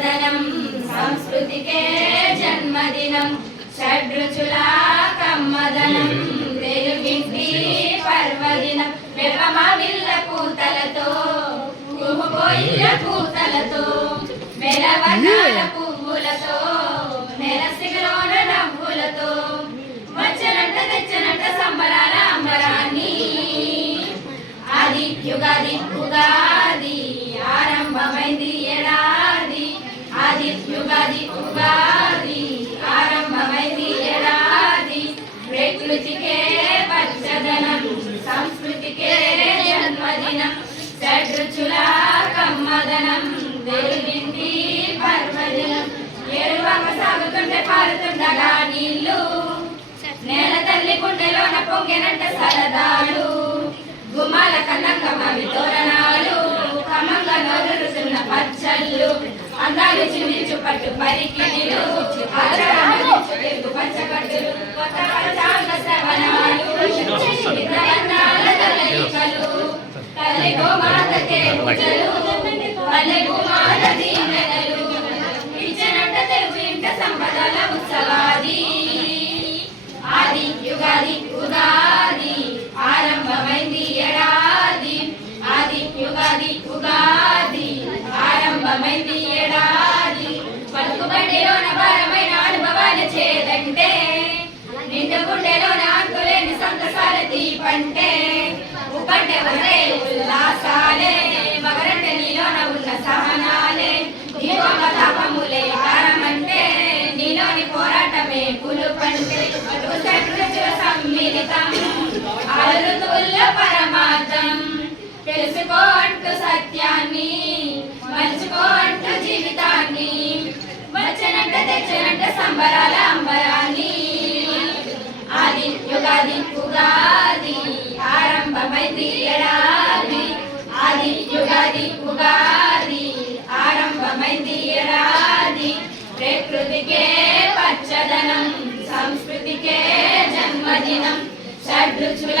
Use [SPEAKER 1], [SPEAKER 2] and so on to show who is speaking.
[SPEAKER 1] సదనం సంస్కృతికే జన్మదినం. షడ్రుచుల కమ్మదనం వెలుగింటి పర్వదినం. వెపమ పూతలతో కుహుకోయిల పూతలతో మెలవనాల పువ్వులతో మెరసిగలోన నవ్వులతో. షడ్రుచుల కమ్మదనం వెలుగింటి పర్వదినం. ఏరువాక సాగుతుంటే పారుతుండగా నీళ్ళు. నేల తల్లి గుండెలోన పొంగెనంట సరదాలు. గుమాల కన్నంగమవి తోరణాలు. కమంగా నోరుతున్న పచ్చళ్ళు. అందాలు పట్టు పరికిణిలు. కొత్త పంచాంగ శ్రవణాలు. తల్లి గోమాతకే పూజలు పల్లె యుగాది ఉగాది ఆరంభమైంది ఏడాది ఆది యుగాది ఉగాది ఆరంభమైంది ఏడాది పలుకుబండిలోన భారమైన అనుభవాలు చేదంటే నిండు గుండెలోన అంతులేని సంతసాల దీపంటే ఉప్పంటే తెలుసుకో అంటూ సత్యాన్ని మలుచుకో అంటూ జీవితాన్ని వచ్చనంట తెచ్చనంట సంబరాల అంబరాన్ని. ఆది యుగాది ఉగాది ఆరంభమైంది ఏడాది ఆది యుగాది ఉగాది ఆరంభమైంది ఏడాది. ప్రకృతికే పచ్చదనం సంస్కృతికే జన్మదినం షడ్రుచుల